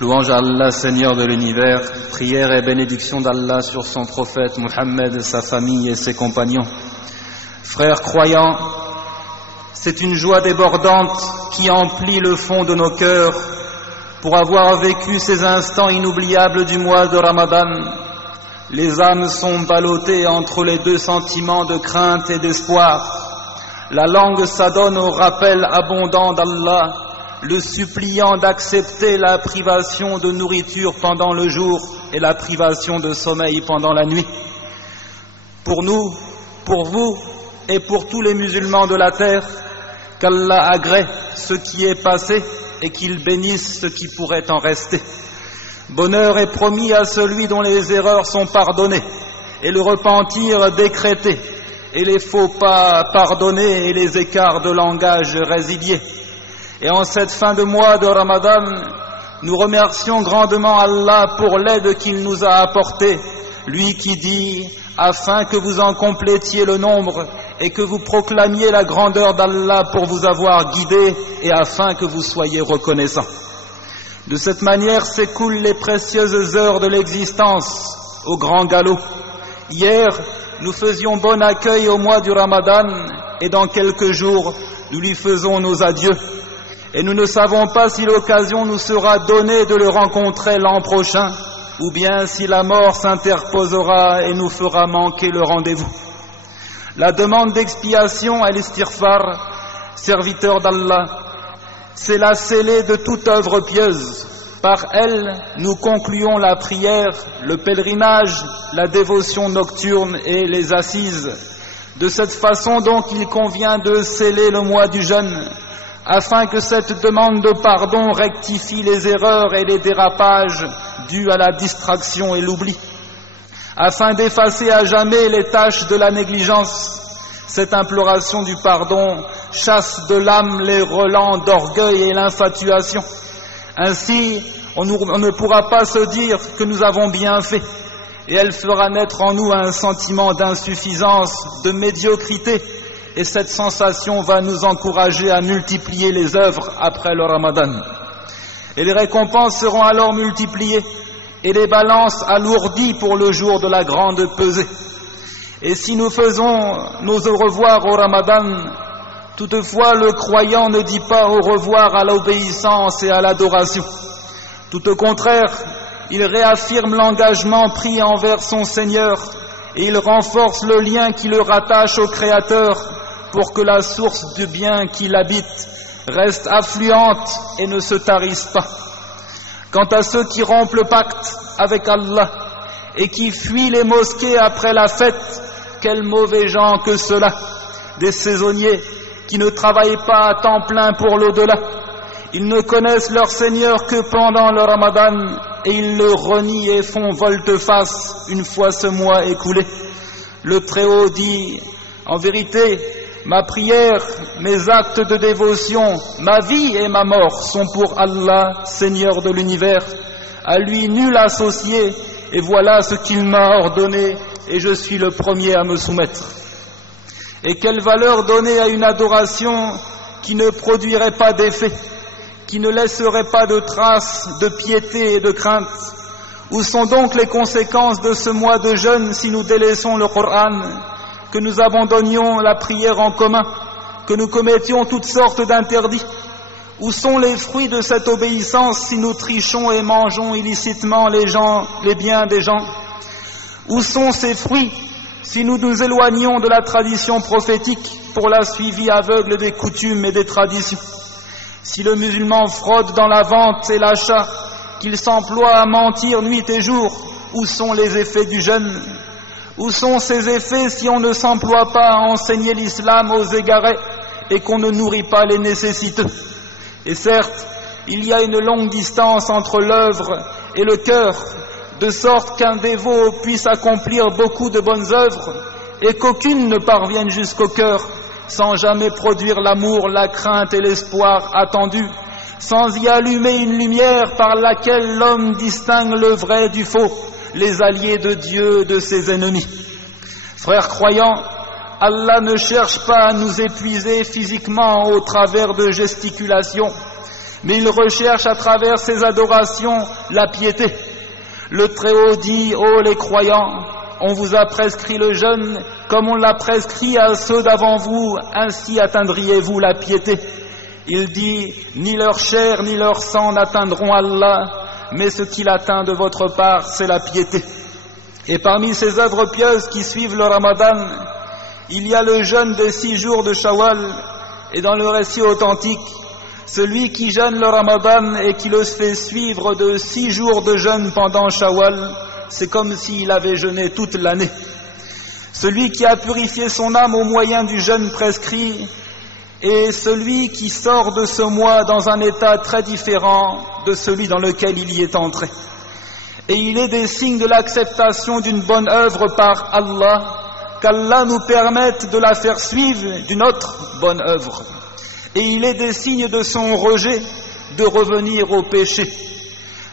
Louange à Allah, Seigneur de l'univers, prière et bénédiction d'Allah sur son prophète Mohammed, sa famille et ses compagnons. Frères croyants, c'est une joie débordante qui emplit le fond de nos cœurs pour avoir vécu ces instants inoubliables du mois de Ramadan. Les âmes sont ballottées entre les deux sentiments de crainte et d'espoir. La langue s'adonne au rappel abondant d'Allah, le suppliant d'accepter la privation de nourriture pendant le jour et la privation de sommeil pendant la nuit. Pour nous, pour vous et pour tous les musulmans de la terre, qu'Allah agrée ce qui est passé et qu'il bénisse ce qui pourrait en rester. Bonheur est promis à celui dont les erreurs sont pardonnées et le repentir décrété et les faux pas pardonnés et les écarts de langage résiliés. Et en cette fin de mois de Ramadan, nous remercions grandement Allah pour l'aide qu'il nous a apportée, lui qui dit « afin que vous en complétiez le nombre et que vous proclamiez la grandeur d'Allah pour vous avoir guidés et afin que vous soyez reconnaissants ». De cette manière s'écoulent les précieuses heures de l'existence au grand galop. Hier, nous faisions bon accueil au mois du Ramadan et dans quelques jours, nous lui faisons nos adieux. Et nous ne savons pas si l'occasion nous sera donnée de le rencontrer l'an prochain, ou bien si la mort s'interposera et nous fera manquer le rendez-vous. La demande d'expiation à l'istighfar, serviteur d'Allah, c'est la scellée de toute œuvre pieuse. Par elle, nous concluons la prière, le pèlerinage, la dévotion nocturne et les assises. De cette façon donc, il convient de sceller le mois du jeûne, afin que cette demande de pardon rectifie les erreurs et les dérapages dus à la distraction et l'oubli, afin d'effacer à jamais les taches de la négligence. Cette imploration du pardon chasse de l'âme les relents d'orgueil et l'infatuation. Ainsi, on ne pourra pas se dire que nous avons bien fait, et elle fera naître en nous un sentiment d'insuffisance, de médiocrité, et cette sensation va nous encourager à multiplier les œuvres après le Ramadan. Et les récompenses seront alors multipliées et les balances alourdies pour le jour de la grande pesée. Et si nous faisons nos au revoir au Ramadan, toutefois le croyant ne dit pas au revoir à l'obéissance et à l'adoration. Tout au contraire, il réaffirme l'engagement pris envers son Seigneur et il renforce le lien qui le rattache au Créateur, pour que la source du bien qui l'habite reste affluente et ne se tarisse pas. Quant à ceux qui rompent le pacte avec Allah et qui fuient les mosquées après la fête, quels mauvais gens que ceux-là, des saisonniers qui ne travaillent pas à temps plein pour l'au-delà. Ils ne connaissent leur Seigneur que pendant le Ramadan et ils le renient et font volte-face une fois ce mois écoulé. Le Très-Haut dit « En vérité, ma prière, mes actes de dévotion, ma vie et ma mort sont pour Allah, Seigneur de l'univers. À lui nul associé, et voilà ce qu'il m'a ordonné, et je suis le premier à me soumettre. » Et quelle valeur donner à une adoration qui ne produirait pas d'effet, qui ne laisserait pas de traces de piété et de crainte? Où sont donc les conséquences de ce mois de jeûne si nous délaissons le Coran, que nous abandonnions la prière en commun, que nous commettions toutes sortes d'interdits? Où sont les fruits de cette obéissance si nous trichons et mangeons illicitement les biens des gens? Où sont ces fruits si nous nous éloignons de la tradition prophétique pour la suivi aveugle des coutumes et des traditions? Si le musulman fraude dans la vente et l'achat, qu'il s'emploie à mentir nuit et jour, où sont les effets du jeûne? Où sont ces effets si on ne s'emploie pas à enseigner l'islam aux égarés et qu'on ne nourrit pas les nécessiteux? Et certes, il y a une longue distance entre l'œuvre et le cœur, de sorte qu'un dévot puisse accomplir beaucoup de bonnes œuvres et qu'aucune ne parvienne jusqu'au cœur sans jamais produire l'amour, la crainte et l'espoir attendus, sans y allumer une lumière par laquelle l'homme distingue le vrai du faux, les alliés de Dieu de ses ennemis. Frères croyants, Allah ne cherche pas à nous épuiser physiquement au travers de gesticulations, mais il recherche à travers ses adorations la piété. Le Très-Haut dit: ô les croyants, on vous a prescrit le jeûne comme on l'a prescrit à ceux d'avant vous, ainsi atteindriez-vous la piété. Il dit: ni leur chair ni leur sang n'atteindront Allah, mais ce qu'il atteint de votre part, c'est la piété. Et parmi ces œuvres pieuses qui suivent le Ramadan, il y a le jeûne des 6 jours de Shawwal, et dans le récit authentique, celui qui jeûne le Ramadan et qui le fait suivre de 6 jours de jeûne pendant Shawwal, c'est comme s'il avait jeûné toute l'année. Celui qui a purifié son âme au moyen du jeûne prescrit est celui qui sort de ce mois dans un état très différent de celui dans lequel il y est entré. Et il est des signes de l'acceptation d'une bonne œuvre par Allah, qu'Allah nous permette de la faire suivre d'une autre bonne œuvre. Et il est des signes de son rejet de revenir au péché.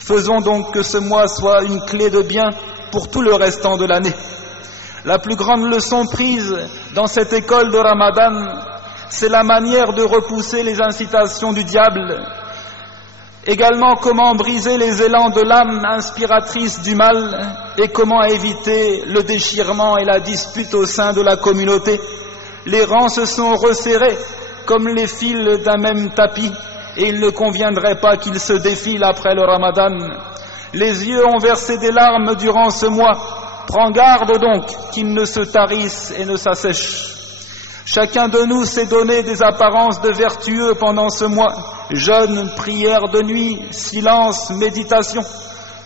Faisons donc que ce mois soit une clé de bien pour tout le restant de l'année. La plus grande leçon prise dans cette école de Ramadan, c'est la manière de repousser les incitations du diable. Également, comment briser les élans de l'âme inspiratrice du mal et comment éviter le déchirement et la dispute au sein de la communauté. Les rangs se sont resserrés comme les fils d'un même tapis et il ne conviendrait pas qu'ils se défilent après le Ramadan. Les yeux ont versé des larmes durant ce mois. Prends garde donc qu'ils ne se tarissent et ne s'assèchent. Chacun de nous s'est donné des apparences de vertueux pendant ce mois. Jeûne, prière de nuit, silence, méditation.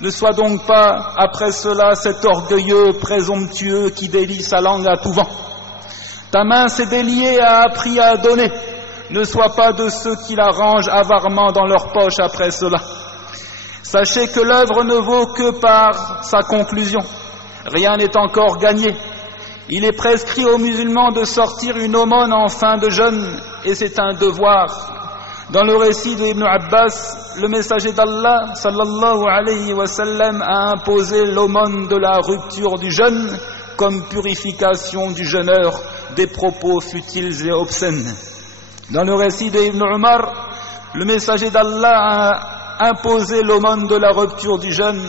Ne sois donc pas, après cela, cet orgueilleux, présomptueux qui délie sa langue à tout vent. Ta main s'est déliée et a appris à donner. Ne sois pas de ceux qui la rangent avarement dans leur poche après cela. Sachez que l'œuvre ne vaut que par sa conclusion. Rien n'est encore gagné. Il est prescrit aux musulmans de sortir une aumône en fin de jeûne, et c'est un devoir. Dans le récit d'Ibn Abbas, le messager d'Allah, sallallahu alayhi wa sallam, a imposé l'aumône de la rupture du jeûne comme purification du jeûneur des propos futiles et obscènes. Dans le récit d'Ibn Umar, le messager d'Allah a imposé l'aumône de la rupture du jeûne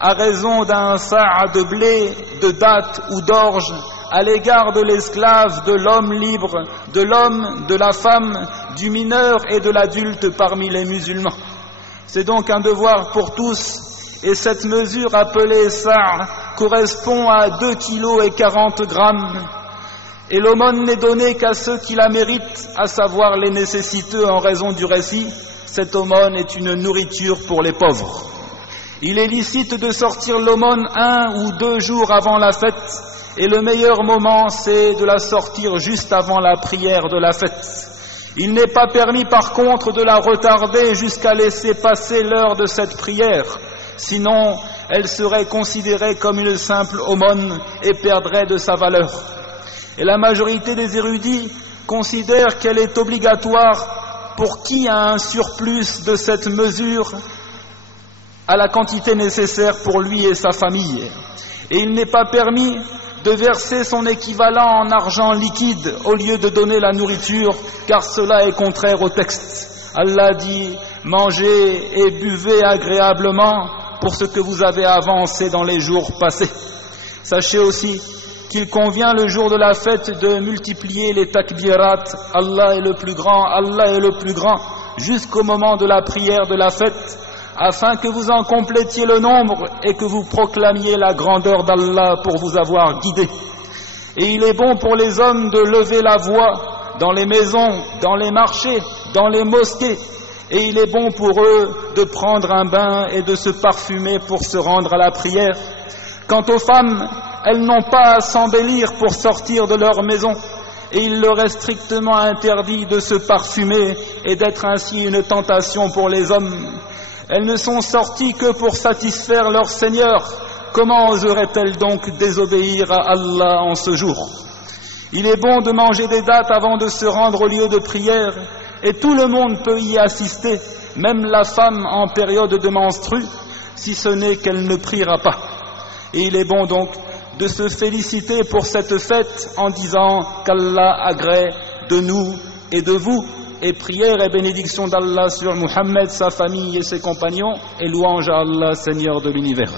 à raison d'un sa' de blé, de dattes ou d'orge à l'égard de l'esclave, de l'homme libre, de l'homme, de la femme, du mineur et de l'adulte parmi les musulmans. C'est donc un devoir pour tous, et cette mesure appelée sa' correspond à 2 kilos et 40 grammes. Et l'aumône n'est donnée qu'à ceux qui la méritent, à savoir les nécessiteux en raison du récit. Cette aumône est une nourriture pour les pauvres. Il est licite de sortir l'aumône 1 ou 2 jours avant la fête, et le meilleur moment c'est de la sortir juste avant la prière de la fête. Il n'est pas permis par contre de la retarder jusqu'à laisser passer l'heure de cette prière, sinon elle serait considérée comme une simple aumône et perdrait de sa valeur. Et la majorité des érudits considèrent qu'elle est obligatoire pour qui a un surplus de cette mesure à la quantité nécessaire pour lui et sa famille. Et il n'est pas permis de verser son équivalent en argent liquide au lieu de donner la nourriture, car cela est contraire au texte. Allah dit: mangez et buvez agréablement pour ce que vous avez avancé dans les jours passés. Sachez aussi qu'il convient le jour de la fête de multiplier les takbirat, Allah est le plus grand, Allah est le plus grand, jusqu'au moment de la prière de la fête, afin que vous en complétiez le nombre et que vous proclamiez la grandeur d'Allah pour vous avoir guidé. Et il est bon pour les hommes de lever la voix dans les maisons, dans les marchés, dans les mosquées, et il est bon pour eux de prendre un bain et de se parfumer pour se rendre à la prière. Quant aux femmes, elles n'ont pas à s'embellir pour sortir de leur maison, et il leur est strictement interdit de se parfumer et d'être ainsi une tentation pour les hommes. Elles ne sont sorties que pour satisfaire leur Seigneur. Comment oseraient-elles donc désobéir à Allah en ce jour? Il est bon de manger des dattes avant de se rendre au lieu de prière, et tout le monde peut y assister, même la femme en période de menstrue, si ce n'est qu'elle ne priera pas. Et il est bon donc de se féliciter pour cette fête en disant qu'Allah agrée de nous et de vous et prière et bénédiction d'Allah sur Muhammad, sa famille et ses compagnons, et louange à Allah, Seigneur de l'univers.